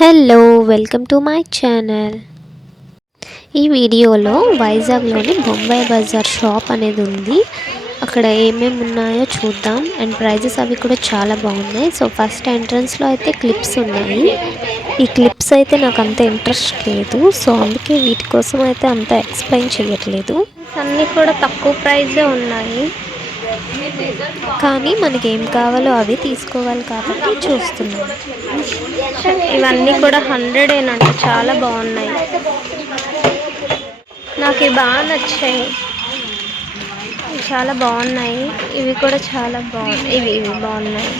Hello welcome to my channel. ఈ వీడియోలో వైజాగ్లోని Bombay Bazar shop అనేది ఉంది. అక్కడ ఏమేమి ఉన్నాయో చూద్దాం. అండ్ ప్రైజెస్ అవి కూడా చాలా బాగున్నాయి. సో ఫస్ట్ ఎంట్రన్స్లో అయితే క్లిప్స్ ఉన్నాయి. ఈ క్లిప్స్ అయితే నాకు అంత ఇంట్రెస్ట్ లేదు, సో అందుకే వీటి కోసం అయితే అంత ఎక్స్ప్లెయిన్ చేయట్లేదు. అన్నీ కూడా తక్కువ ప్రైజే ఉన్నాయి, కానీ మనకి ఏం కావాలో అవి తీసుకోవాలి కాబట్టి చూస్తున్నాం. ఇవన్నీ కూడా 100ఏనంట, చాలా బాగున్నాయి. నాకు ఇవి బాగా నచ్చాయి, చాలా బాగున్నాయి. ఇవి కూడా చాలా బాగున్నాయి. ఇవి బాగున్నాయి.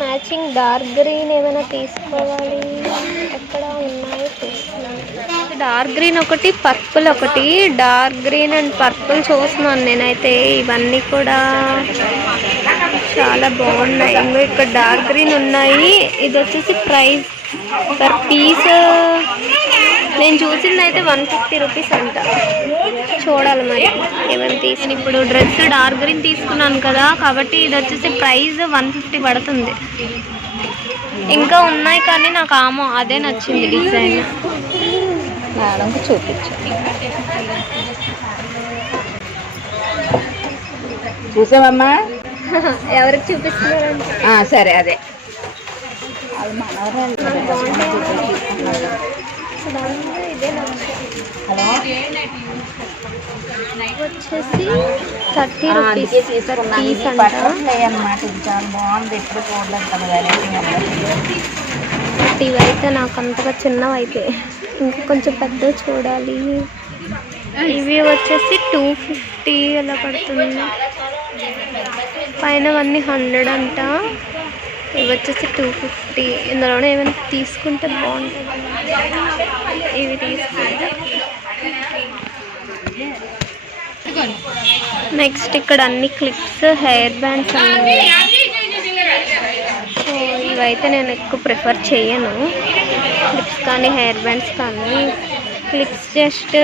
మ్యాచింగ్ డార్క్ గ్రీన్ ఏమైనా తీసుకోవాలి, ఎక్కడ ఉన్నాయో చూస్తున్నాను. డార్క్ గ్రీన్ ఒకటి, పర్పుల్ ఒకటి. డార్క్ గ్రీన్ అండ్ పర్పుల్ చూస్తున్నాను నేనైతే. ఇవన్నీ కూడా చాలా బాగున్నాయి. ఇంకో ఇక్కడ డార్క్ గ్రీన్ ఉన్నాయి. ఇది వచ్చేసి ప్రైస్ పర్ పీస్ నేను చూసింది అయితే 150 రూపీస్ అంట. చూడాలి మరి ఏమైనా తీసుకుని. ఇప్పుడు డ్రెస్ డార్క్ గ్రీన్ తీసుకున్నాను కదా, కాబట్టి ఇది వచ్చేసి ప్రైస్ 150 పడుతుంది. ఇంకా ఉన్నాయి కానీ నాకు అదే నచ్చింది డిజైన్. మేడంకి చూపించాను. చూసావమ్మా? ఎవరికి చూపిస్తున్నారంటే సరే, అదే ఇదే వచ్చేసి 30 రూపీస్ పీస్ అన్నమాట. ఇది చాలా బాగుంది, ఎప్పుడు చూడలేదు కదా వెరైటీ. ఇవైతే నాకు అంతగా చిన్నవైతే, ఇంకా కొంచెం పెద్ద చూడాలి. ఇవి వచ్చేసి 250 అలా పడుతుంది. పైనవన్నీ 100 అంట. ఇవి వచ్చేసి 250. ఇందులోనే ఏమైనా తీసుకుంటే బాగుంటుంది. ఇవి తీసుకుంటా. నెక్స్ట్ ఇక్కడ అన్ని క్లిప్స్, హెయిర్ బ్యాండ్స్ అన్నీ. సో ఇవైతే నేను ఎక్కువ ప్రిఫర్ చేయను, క్లిప్స్ కానీ హెయిర్ బ్యాండ్స్ కానీ. క్లిప్స్ జస్ట్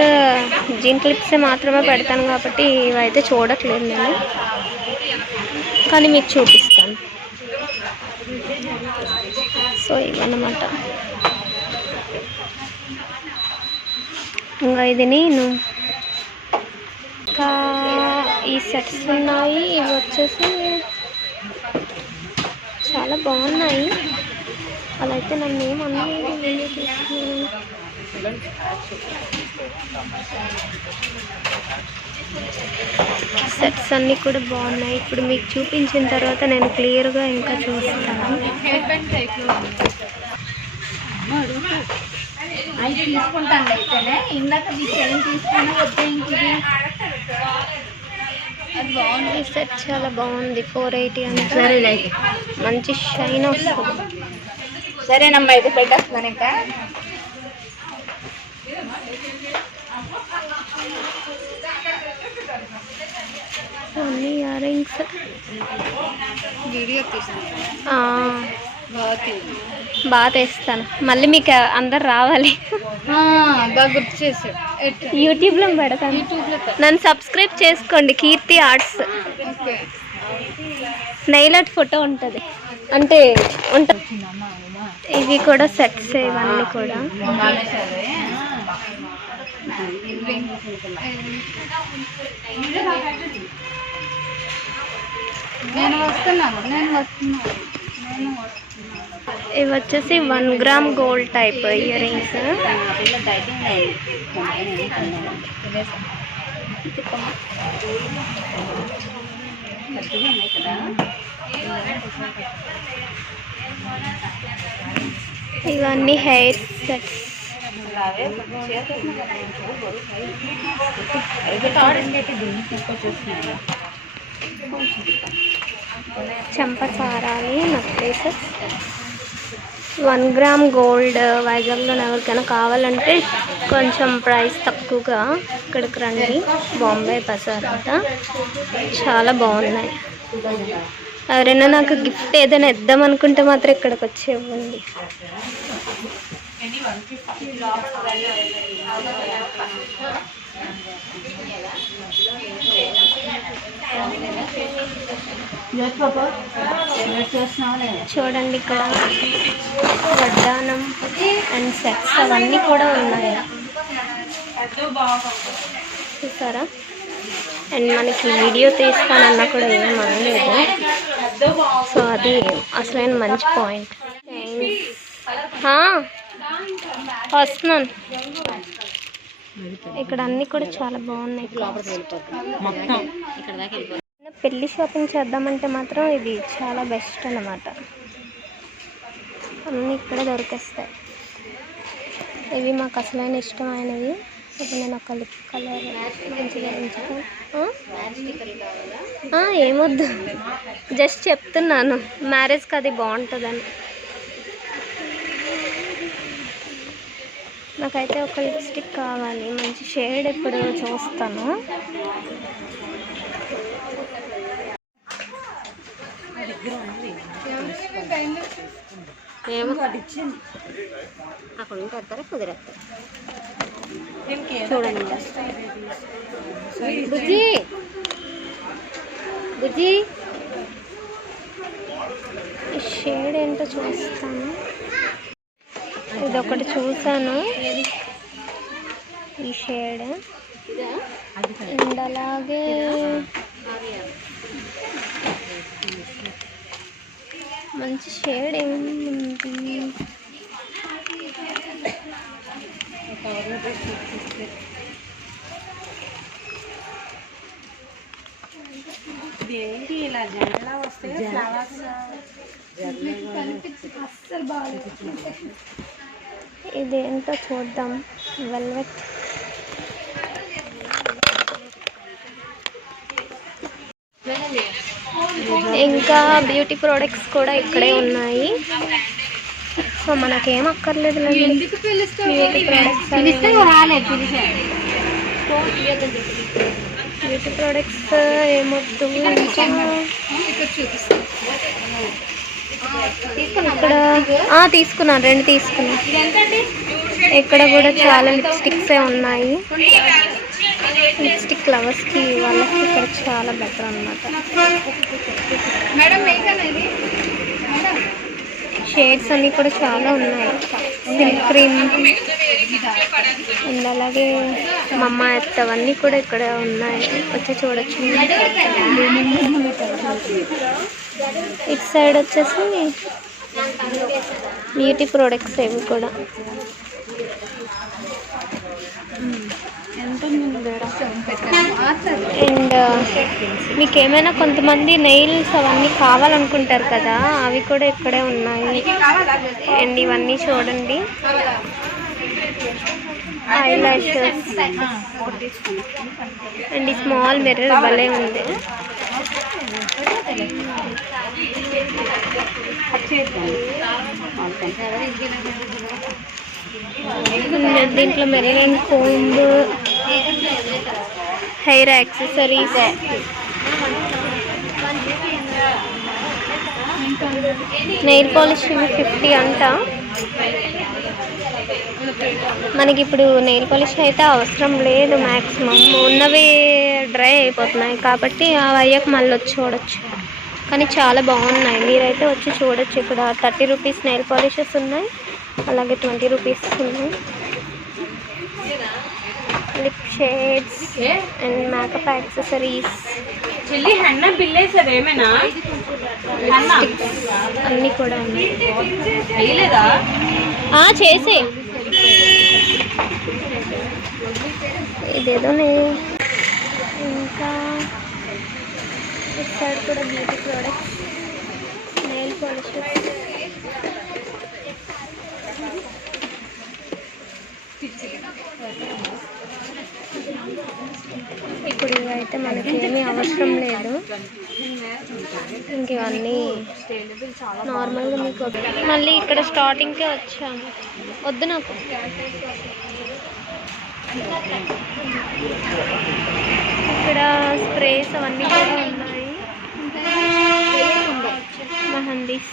జీన్ క్లిప్స్ మాత్రమే పెడతాను కాబట్టి ఇవైతే చూడట్లేదు నేను, కానీ మీకు చూపిస్తాను. సో ఇవన్నమాట. ఇంకా ఇది నేను ఇంకా ఈ సెట్స్ ఉన్నాయి. ఇవి వచ్చేసి చాలా బాగున్నాయి. అలా అయితే నన్ను ఏమన్నది వీడియో తీసుకున్నాను. సెట్స్ అన్నీ కూడా బాగున్నాయి. ఇప్పుడు మీకు చూపించిన తర్వాత నేను క్లియర్గా ఇంకా చూస్తాను. తీసుకుంటాను అయితేనే. ఇందాక తీసుకున్నా వద్దే ఇంటికి. అది బాగుంది. సెట్ చాలా బాగుంది. 480 అంటే మంచి షైన్ వస్తుంది. సరేనమ్మా, అయితే పెట్టేస్తున్నాను ఇంకా. అన్ని ఇయర్ రింగ్స్. వీడియో బాగా తెస్తాను. మళ్ళీ మీకు అందరు రావాలి. గుర్తు చేసి యూట్యూబ్లో పెడతాను. నన్ను సబ్స్క్రైబ్ చేసుకోండి, కీర్తి ఆర్ట్స్. నెయిల్ ఆర్ట్ ఫోటో ఉంటుంది అంటే ఉంటుంది. ఇవి కూడా సెట్స్, ఇవన్నీ కూడా. ఇవి వచ్చేసి 1 gram gold type ear rings. ఇవన్నీ హెయిర్ సెట్స్. చెంపసారాలి నెక్లెసెస్. 1 gram gold. వైజాగ్లో ఎవరికైనా కావాలంటే కొంచెం ప్రైస్ తక్కువగా ఇక్కడికి రండి. బాంబే బజార్ అంట, చాలా బాగున్నాయి. ఎవరైనా నాకు గిఫ్ట్ ఏదైనా ఇద్దాం అనుకుంటే మాత్రం ఇక్కడికి వచ్చి ఇవ్వండి. చూడండి ఇక్కడ వడ్డానం సెట్స్ అవన్నీ కూడా ఉన్నాయి చూసారా. అండ్ మనకి వీడియో తీస్తానన్నా కూడా ఏం అనలేదు. సో అది అసలైన మంచి పాయింట్. వస్తున్నాను. ఇక్కడ అన్నీ కూడా చాలా బాగున్నాయి. పెళ్ళి షాపింగ్ చేద్దామంటే మాత్రం ఇది చాలా బెస్ట్ అన్నమాట. అన్నీ ఇక్కడ దొరికేస్తాయి. ఇవి మాకు అసలైన ఇష్టమైనవి. ఇప్పుడు నేను ఒక లిప్ కలర్ మంచిగా ఏమొద్దు, జస్ట్ చెప్తున్నాను మ్యారేజ్కి అది బాగుంటుందని. నాకైతే ఒక లిప్స్టిక్ కావాలి, మంచి షేడ్ ఇప్పుడు చూస్తాను. అక్కడ ఉంటారా కుదిరేస్తారు చూడండి. బుజ్జి బుజ్జి ఈ షేడ్ ఏంటో చూస్తాను. ఇది ఒకటి చూసాను ఈ షేడ్. అండ్ అలాగే మంచి షేడ్ ఏముంది, ఇదేంటో చూద్దాం. వెల్వెట్ ఇంకా బ్యూటీ ప్రోడక్ట్స్ కూడా ఇక్కడే ఉన్నాయి. సో మనకేం అక్కర్లేదు బ్యూటీ ప్రోడక్ట్స్ ఏమొద్దు. ఇక్కడ తీసుకున్నాను, 2 తీసుకున్నాను. ఇక్కడ కూడా చాలా లిప్స్టిక్సే ఉన్నాయి. లిప్స్టిక్ లవర్స్కి వాళ్ళకి ఇక్కడ చాలా బెటర్ అన్నమాట. షేడ్స్ అన్నీ కూడా చాలా ఉన్నాయి. సిల్క్ క్రీమ్ అండ్ అలాగే మమ్మ ఎత్ అవన్నీ కూడా ఇక్కడ ఉన్నాయి, వచ్చి చూడొచ్చు. ఇటు సైడ్ వచ్చేసి బ్యూటీ ప్రోడక్ట్స్ ఏవి కూడా. అండ్ మీకు ఏమైనా కొంతమంది నెయిల్స్ అవన్నీ కావాలనుకుంటారు కదా, అవి కూడా ఇక్కడే ఉన్నాయి. అండ్ ఇవన్నీ చూడండి, ఐ లాషెస్ అండ్ ఈ స్మాల్ మిర్రర్ భలే ఉంది. దీంట్లో marine comb, hair accessories, nail polish 50 అంట. మనకి ఇప్పుడు నెయిల్ పాలిష్ అయితే అవసరం లేదు, మ్యాక్సిమం ఉన్నవి డ్రై అయిపోతున్నాయి కాబట్టి అవి అయ్యాక మళ్ళీ వచ్చి చూడొచ్చు. కానీ చాలా బాగున్నాయి, మీరైతే వచ్చి చూడొచ్చు. ఇక్కడ 30 రూపీస్ నెయిల్ పాలిషెస్ ఉన్నాయి, అలాగే 20 రూపీస్ ఉన్నాయి. Lip shades and makeup accessories, అన్నీ కూడా ఉన్నాయి. చేసే ఇదేదోనే. ఇంకా ఇటు సైడ్ కూడా బ్యూటీ ప్రోడక్ట్స్, నెయిల్ పాలిషెస్. ఇప్పుడు ఇవైతే మనకేమీ అవసరం లేదు, ఇంక ఇవన్నీ నార్మల్గా మీకు. మళ్ళీ ఇక్కడ స్టార్టింగ్కే వచ్చాము, వద్దు నాకు. ఇక్కడ స్ప్రేస్ అవన్నీ కూడా ఉన్నాయి, మెహందీస్.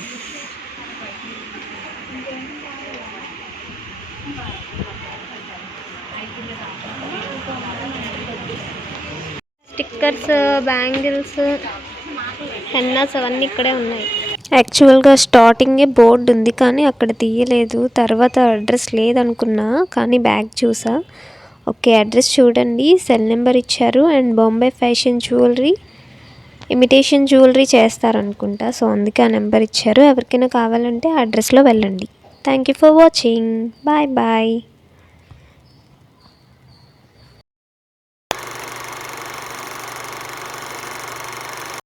స్టిక్కర్స్, బ్యాంగిల్స్, హెన్నాస్ అవన్నీ ఇక్కడే ఉన్నాయి. యాక్చువల్గా స్టార్టింగే బోర్డు ఉంది కానీ అక్కడ తీయలేదు, తర్వాత అడ్రస్ లేదనుకున్నా కానీ బ్యాగ్ చూసా. ఓకే, అడ్రస్ చూడండి, సెల్ నెంబర్ ఇచ్చారు. And Bombay fashion jewellery, imitation jewellery చేస్తారనుకుంటా, సో అందుకే ఆ నెంబర్ ఇచ్చారు. ఎవరికైనా కావాలంటే ఆ అడ్రస్లో వెళ్ళండి. Thank you for watching. Bye bye.